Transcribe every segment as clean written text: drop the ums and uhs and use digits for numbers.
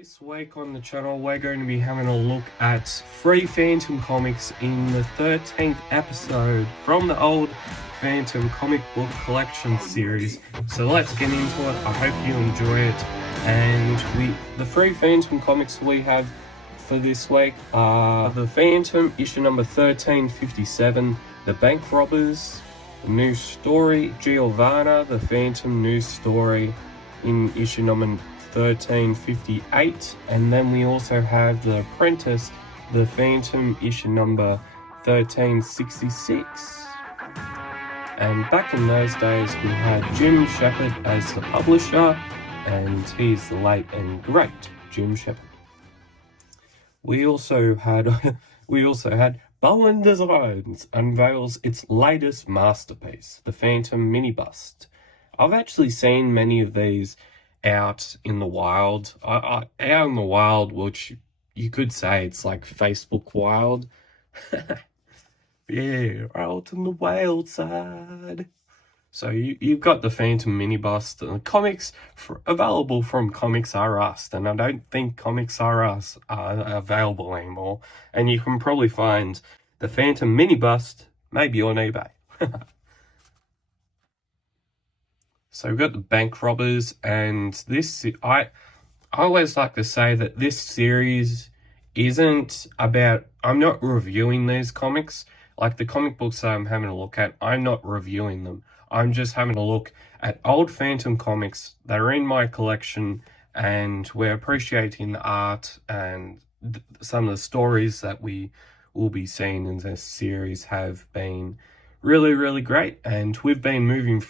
This week on the channel, we're going to be having a look at 3 Phantom comics in the 13th episode from the old Phantom comic book collection series. So let's get into it. I hope you enjoy it. And the 3 Phantom comics we have for this week are The Phantom, issue number 1357, The Bank Robbers, the new story, Giovanna, The Phantom new story in issue number 1358, and then we also have The Apprentice, The Phantom, issue number 1366. And back in those days we had Jim Shepard as the publisher, and he's the late and great Jim Shepard. We also had Bowen Designs unveils its latest masterpiece, The Phantom Mini Bust. I've actually seen many of these out in the wild. Out in the wild, which you could say it's like Facebook wild. Yeah, out in the wild side. So you've got the Phantom Mini Bust, and the comics available from Comics R Us, and I don't think Comics R Us are available anymore. And you can probably find the Phantom Mini Bust maybe on eBay. So we've got the Bank Robbers, and this, I always like to say that this series isn't about, I'm not reviewing these comics. Like the comic books that I'm having a look at, I'm not reviewing them. I'm just having a look at old Phantom comics that are in my collection, and we're appreciating the art and some of the stories that we will be seeing in this series have been really, really great. And we've been moving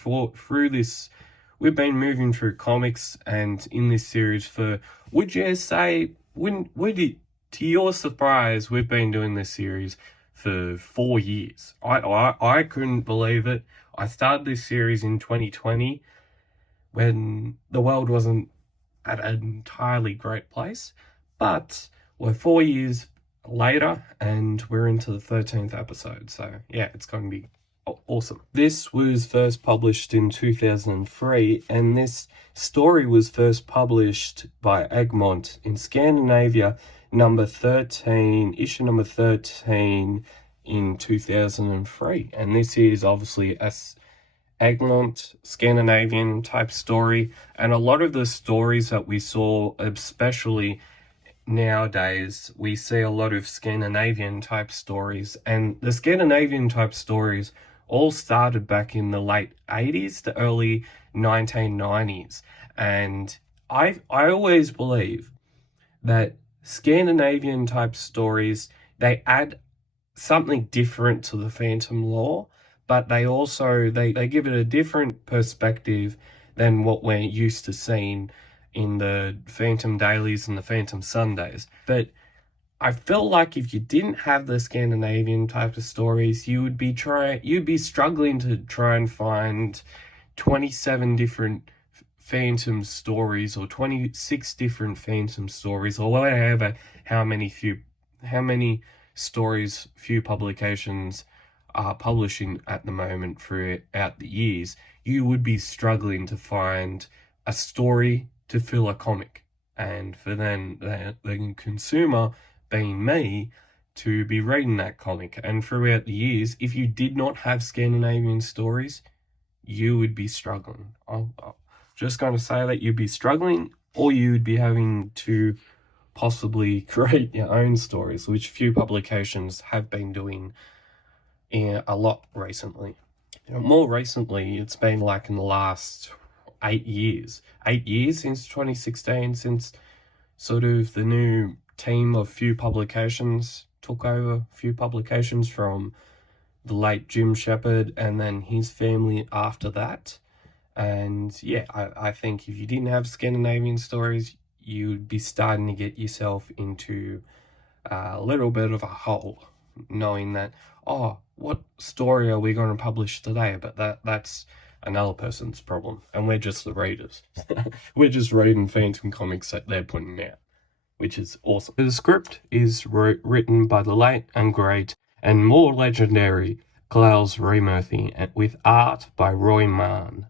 we've been moving through comics and in this series for, would you say, to your surprise, we've been doing this series for 4 years. I couldn't believe it. I started this series in 2020 when the world wasn't at an entirely great place, but we're 4 years later and we're into the 13th episode. So yeah, it's going to be awesome. This was first published in 2003, and this story was first published by Egmont in Scandinavia, number 13, issue number 13 in 2003. And this is obviously a Egmont Scandinavian type story, and a lot of the stories that we saw, especially nowadays, we see a lot of Scandinavian type stories, and the Scandinavian type stories all started back in the late 80s to early 1990s. And I always believe that Scandinavian type stories, they add something different to the Phantom lore, but they also they give it a different perspective than what we're used to seeing in the Phantom Dailies and the Phantom Sundays. But I feel like if you didn't have the Scandinavian type of stories, you'd be struggling to try and find 27 different Phantom stories or 26 different Phantom stories, or whatever, how many stories few publications are publishing at the moment throughout the years. You would be struggling to find a story to fill a comic, and for then the consumer, being me, to be reading that comic. And throughout the years, if you did not have Scandinavian stories, you would be struggling. I'm just going to say that you'd be struggling, or you would be having to possibly create your own stories, which few publications have been doing a lot recently. More recently, it's been like in the last 8 years. 8 years since 2016, since sort of the new team of few publications took over, few publications from the late Jim Shepard and then his family after that. And yeah, I think if you didn't have Scandinavian stories, you'd be starting to get yourself into a little bit of a hole, knowing that, oh, what story are we going to publish today? But that's another person's problem, and we're just the readers. We're just reading Phantom comics that they're putting out, which is awesome. The script is written by the late and great and more legendary Klaus Murphy, with art by Roy Mann.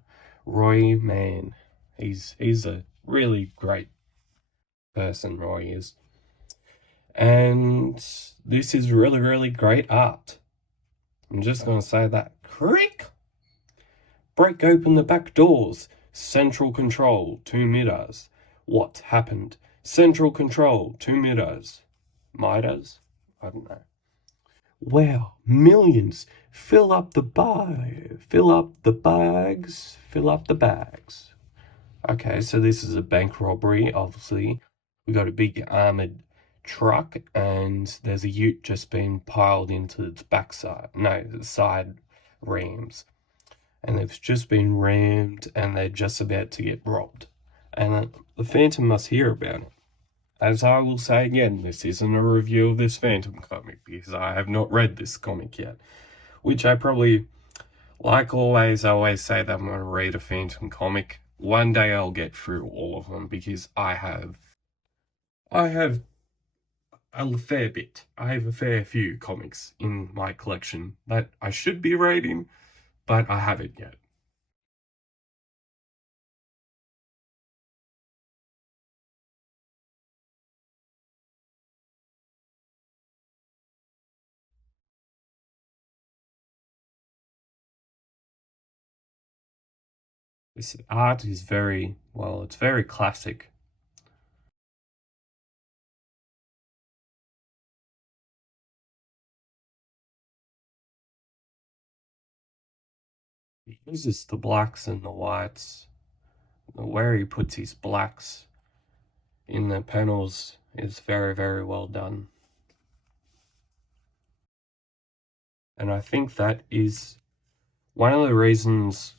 He's a really great person Roy is. And this is really, really great art. I'm just going to say that. Creak! Break open the back doors. Central control, 2 Midas. What happened? Central control, 2 Midas. Midas? I don't know. Wow, millions. Fill up the bags. Fill up the bags. Okay, so this is a bank robbery, obviously. We got a big armored truck, and there's a ute just been piled into its backside. No, the side rams. And they've just been rammed, and they're just about to get robbed. And the Phantom must hear about it. As I will say again, this isn't a review of this Phantom comic, because I have not read this comic yet. Which I probably, like always, I always say that I'm going to read a Phantom comic. One day I'll get through all of them, because I have a fair bit. I have a fair few comics in my collection that I should be reading, but I haven't yet. This art is very, well, it's very classic. He uses the blacks and the whites. Where he puts his blacks in the panels is very, very well done. And I think that is one of the reasons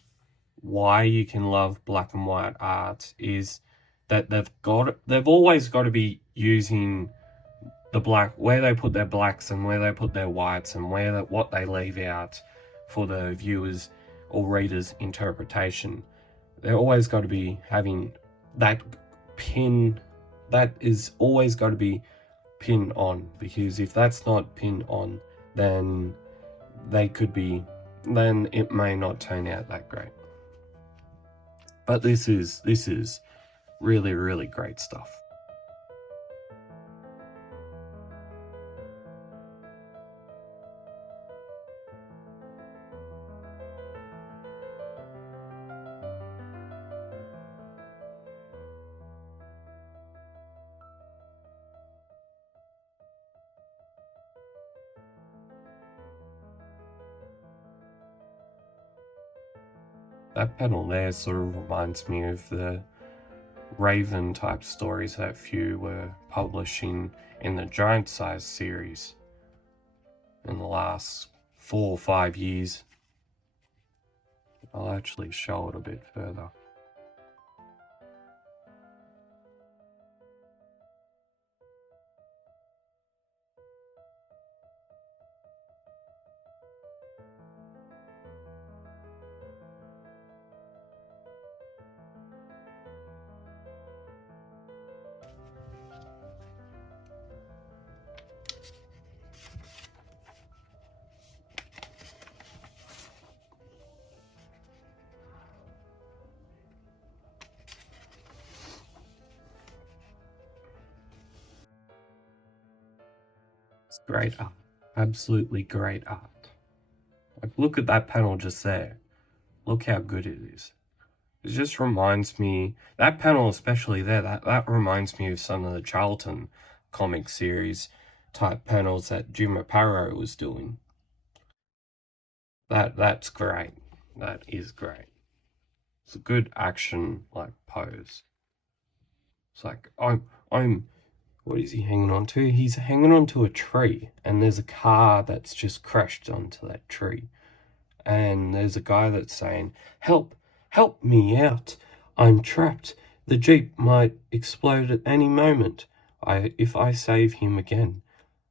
why you can love black and white art is that they've always got to be using the black, where they put their blacks and where they put their whites and what they leave out for the viewers or readers' interpretation. They're always got to be having that pin, that is always got to be pinned on, because if that's not pinned on, then then it may not turn out that great. But this is really, really great stuff. That panel there sort of reminds me of the Raven type stories that few were publishing in the Giant Size series in the last 4 or 5 years. I'll actually show it a bit further. It's great art. Absolutely great art. Like, look at that panel just there. Look how good it is. It just reminds me, that panel especially there, that reminds me of some of the Charlton comic series type panels that Jim Aparo was doing. That's great. That is great. It's a good action like pose. It's like I'm what is he hanging on to? He's hanging onto a tree, and there's a car that's just crashed onto that tree. And there's a guy that's saying, "Help, help me out. I'm trapped. The Jeep might explode at any moment. If I save him again,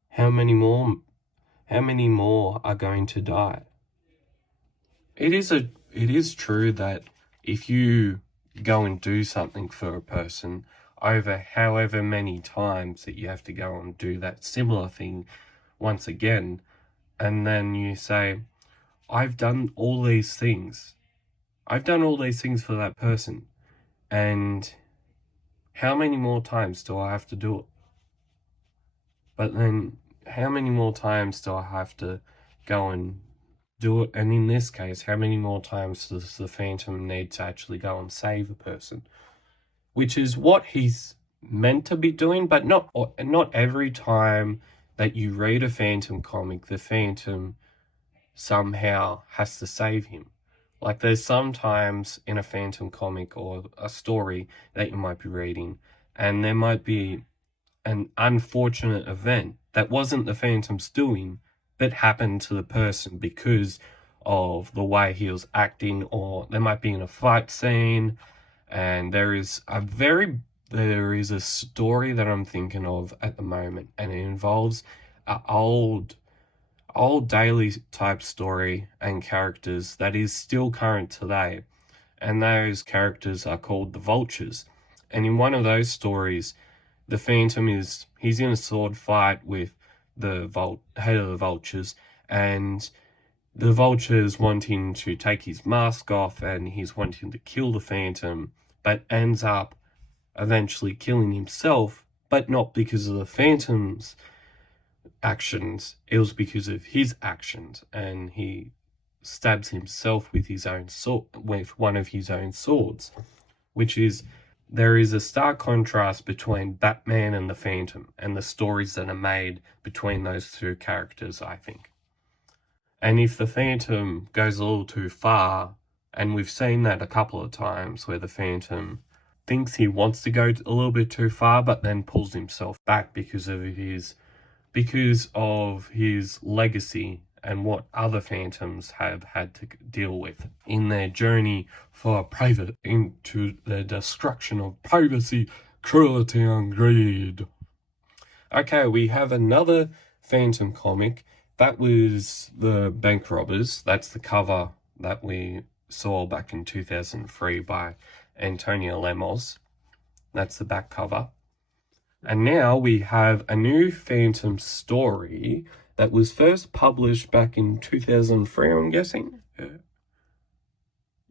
how many more are going to die?" It is true that if you go and do something for a person over however many times that you have to go and do that similar thing once again, and then you say, I've done all these things for that person, and How many more times do I have to do it? But then, how many more times do I have to go and do it? And in this case, how many more times does the Phantom need to actually go and save a person? Which is what he's meant to be doing, but not every time that you read a Phantom comic, the Phantom somehow has to save him. Like, there's sometimes in a Phantom comic or a story that you might be reading, and there might be an unfortunate event that wasn't the Phantom's doing, but happened to the person because of the way he was acting, or they might be in a fight scene, and there is a story that I'm thinking of at the moment, and it involves an old daily type story and characters that is still current today, and those characters are called the Vultures. And in one of those stories, the Phantom he's in a sword fight with the head of the Vultures, and the Vulture's wanting to take his mask off, and he's wanting to kill the Phantom, but ends up eventually killing himself, but not because of the Phantom's actions. It was because of his actions, and he stabs himself with his own sword, with one of his own swords, which is, there is a stark contrast between Batman and the Phantom and the stories that are made between those two characters, I think. And if the Phantom goes a little too far, and we've seen that a couple of times where the Phantom thinks he wants to go a little bit too far, but then pulls himself back because of his legacy and what other Phantoms have had to deal with in their journey into the destruction of privacy, cruelty, and greed. Okay, we have another Phantom comic. That was the Bank Robbers. That's the cover that we saw back in 2003 by Antonio Lemos. That's the back cover. And now we have a new Phantom story that was first published back in 2003, I'm guessing.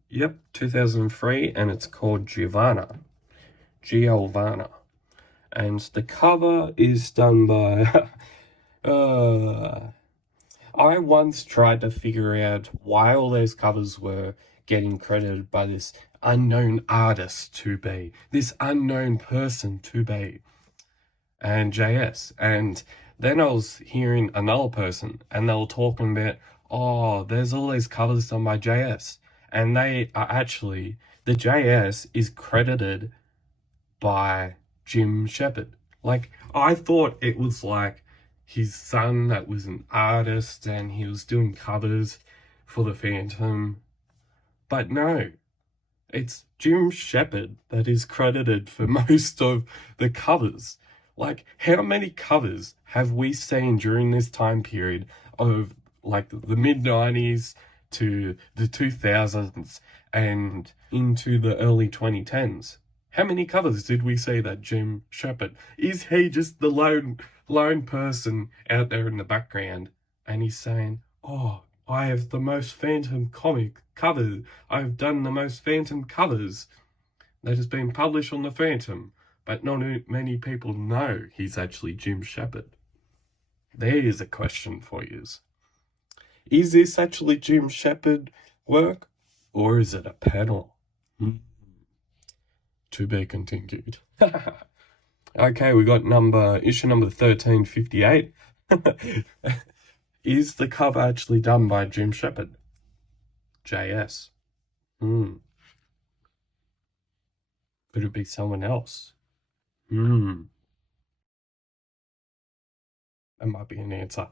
Yep, 2003, and it's called Giovanna. And the cover is done by... I once tried to figure out why all those covers were getting credited by this unknown artist to be, this unknown person to be, and JS. And then I was hearing another person, and they were talking about, oh, there's all these covers done by JS. And they are actually, the JS is credited by Jim Shepard. Like, I thought it was like his son that was an artist and he was doing covers for the Phantom. But no, it's Jim Shepard that is credited for most of the covers. Like, how many covers have we seen during this time period of, like, the mid-90s to the 2000s and into the early 2010s? How many covers did we see that Jim Shepard? Is he just the lone person out there in the background, and he's saying, oh, I have the most Phantom comic covers. I've done the most Phantom covers that has been published on the Phantom, but not many people know he's actually Jim Shepard. There is a question for you. Is this actually Jim Shepard work, or is it a panel? To be continued. Okay, we got issue number 1358. Is the cover actually done by Jim Shepard? JS. Could it be someone else? That might be an answer.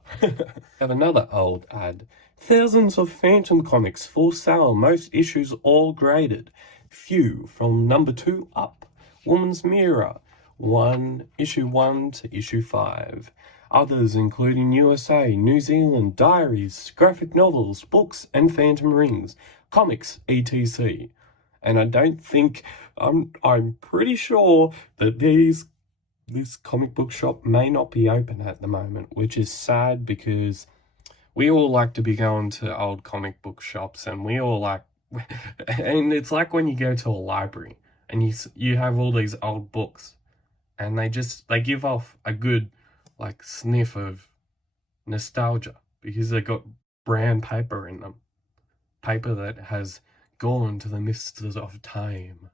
Have another old ad. Thousands of Phantom comics for sale, most issues all graded. Few from number 2 up. Woman's Mirror, issue 1 to issue 5. Others including USA, New Zealand, diaries, graphic novels, books, and Phantom rings, comics, etc. And I don't think, I'm pretty sure that this comic book shop may not be open at the moment, which is sad because we all like to be going to old comic book shops, and we all like, and it's like when you go to a library and you have all these old books, and they give off a good like sniff of nostalgia because they got brown paper in them, paper that has gone to the mists of time.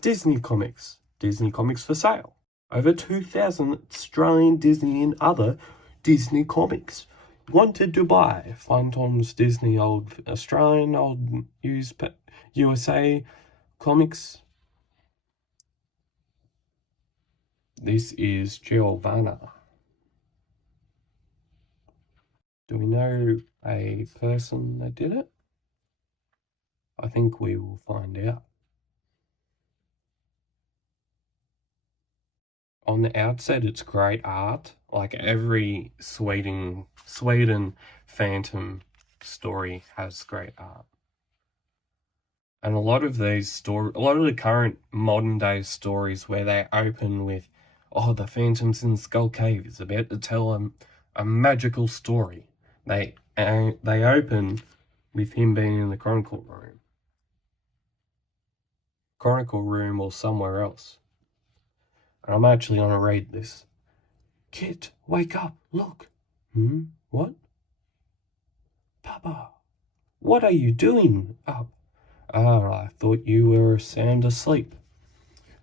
Disney Comics for sale. Over 2,000 Australian Disney and other Disney comics. Wanted to buy Fun Tom's Disney old Australian, old USA comics. This is Giovanna. Do we know a person that did it? I think we will find out. On the outset, it's great art. Like every Sweden Phantom story has great art. And a lot of the current modern day stories where they open with, oh, the Phantom's in Skull Cave is about to tell a magical story. They open with him being in the Chronicle Room or somewhere else. And I'm actually going to read this. Kit, wake up, look. What? Papa, what are you doing up? I thought you were sound asleep.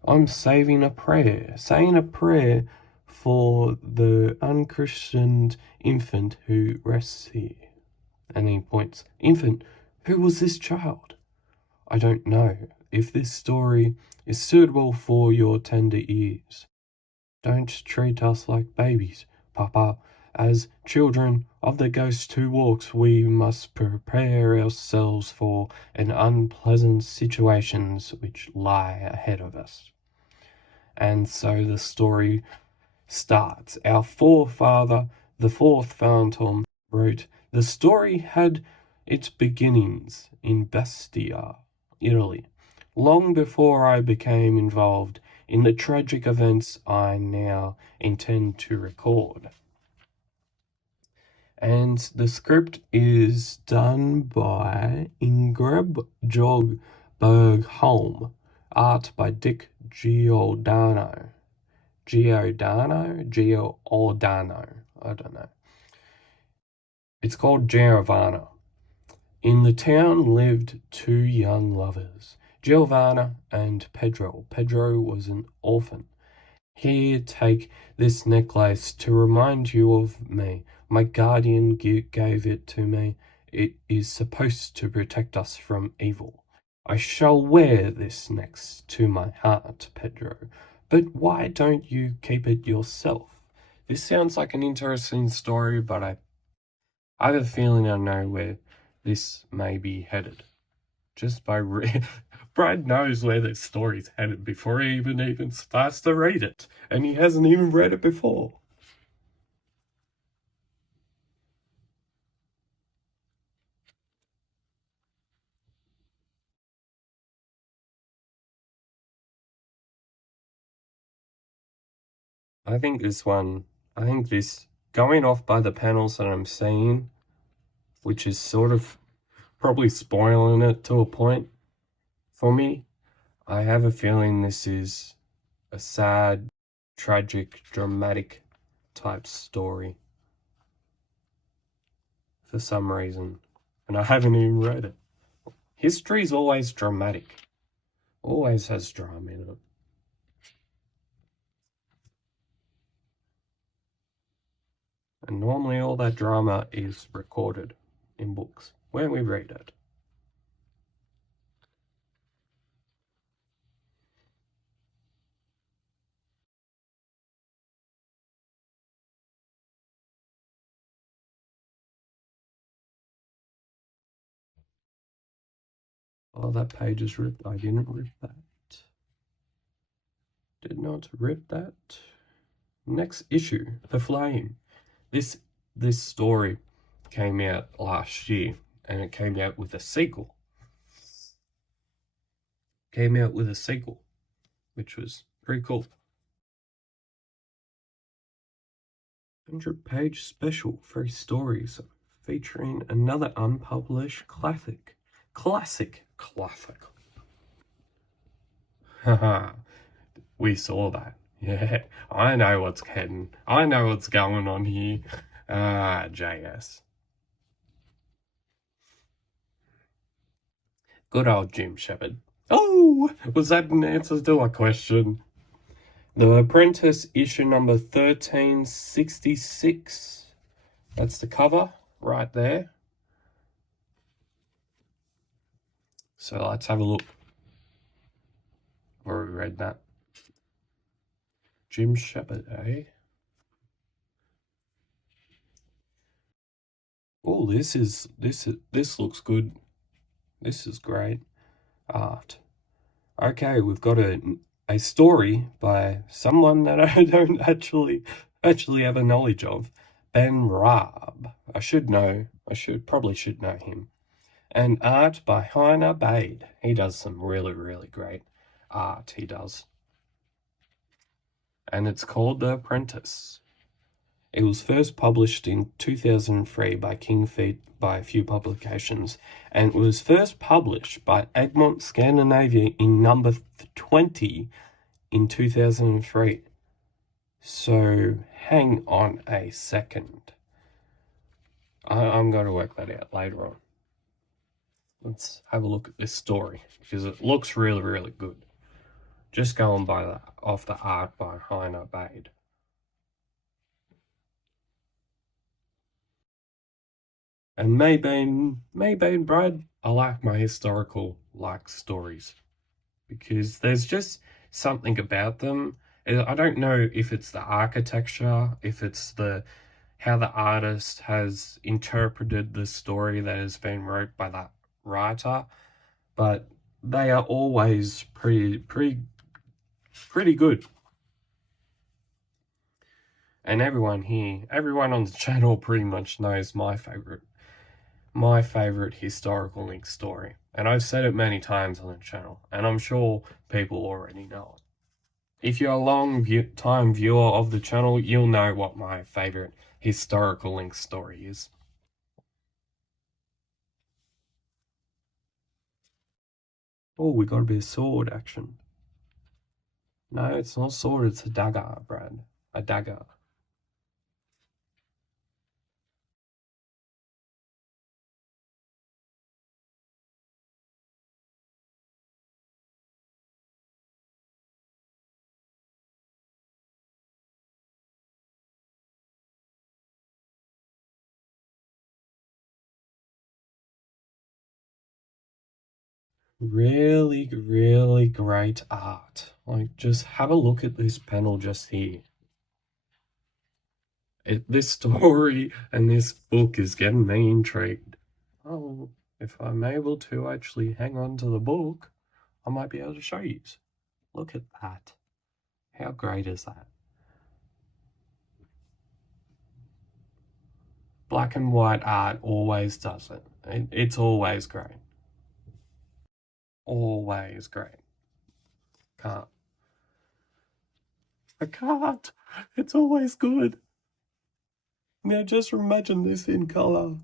I'm saying a prayer for the unchristened infant who rests here. And he points, infant, who was this child? I don't know if this story is suitable for your tender ears. Don't treat us like babies, Papa. As children of the ghost who walks, we must prepare ourselves for an unpleasant situations which lie ahead of us. And so the story starts. Our forefather, the fourth Phantom, wrote, the story had its beginnings in Bastia, Italy, long before I became involved in the tragic events I now intend to record. And the script is done by Ingrid Jog Bergholm, art by Dick Giordano, I don't know. It's called Giovanna. In the town lived two young lovers, Giovanna and Pedro. Pedro was an orphan. Here, take this necklace to remind you of me. My guardian gave it to me. It is supposed to protect us from evil. I shall wear this next to my heart, Pedro. But why don't you keep it yourself? This sounds like an interesting story, but I have a feeling I know where this may be headed. Just by Brad knows where this story's headed before he even starts to read it, and he hasn't even read it before. I think this, going off by the panels that I'm seeing, which is sort of probably spoiling it to a point for me, I have a feeling this is a sad, tragic, dramatic type story for some reason, and I haven't even read it. History's always dramatic, always has drama in it. And normally all that drama is recorded in books when we read it. Oh, that page is ripped. I didn't rip that. Did not rip that. Next issue, The Flame. This story came out last year, and it came out with a sequel. Which was pretty cool. 100-page special, 3 stories featuring another unpublished classic. Haha, we saw that. Yeah, I know what's heading. I know what's going on here. Ah, JS. Good old Jim Shepard. Oh, was that an answer to a question? The Apprentice issue number 1366. That's the cover right there. So let's have a look. I've already read that. Jim Shepard, eh? Oh, this looks good. This is great art. Okay, we've got a story by someone that I don't actually have a knowledge of. Ben Raab. I should probably should know him. And art by Heiner Bade. He does some really, really great art, he does. And it's called The Apprentice. It was first published in 2003 by King Feet by a few publications, and it was first published by Egmont Scandinavia in number 20 in 2003. So hang on a second. I'm going to work that out later on. Let's have a look at this story because it looks really, really good. Just going by off the art by Heiner Bade. And Maybe Brad, I like my historical stories because there's just something about them. I don't know if it's the architecture, if it's how the artist has interpreted the story that has been wrote by that writer, but they are always pretty good. And everyone on the channel pretty much knows my favorite historical link story. And I've said it many times on the channel, and I'm sure people already know it. If you're a long-time viewer of the channel, you'll know what my favorite historical link story is. Oh, we got a bit of sword action. No, it's not a sword, it's a dagger, Brad. A dagger. Really, really great art. Like, just have a look at this panel just here. This story and this book is getting me intrigued. Oh, if I'm able to actually hang on to the book, I might be able to show you. Look at that. How great is that? Black and white art always does it. It's always great. Always great. Can't. I can't. It's always good. Now just imagine this in color.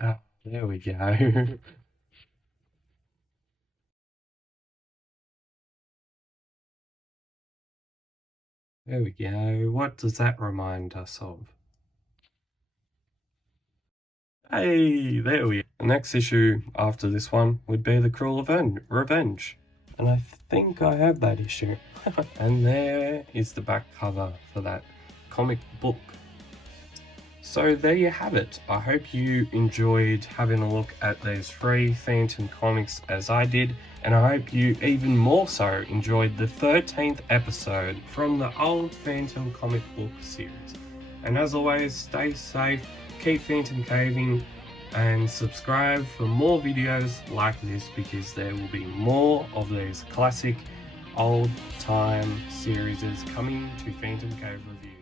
Ah, there we go. There we go. What does that remind us of? Hey, there we go. The next issue after this one would be The Cruel Revenge. And I think I have that issue. And there is the back cover for that comic book. So there you have it. I hope you enjoyed having a look at these free Phantom comics as I did, and I hope you even more so enjoyed the 13th episode from the old Phantom comic book series. And as always, stay safe, keep Phantom caving, and subscribe for more videos like this because there will be more of these classic old time series coming to Phantom Cave Review.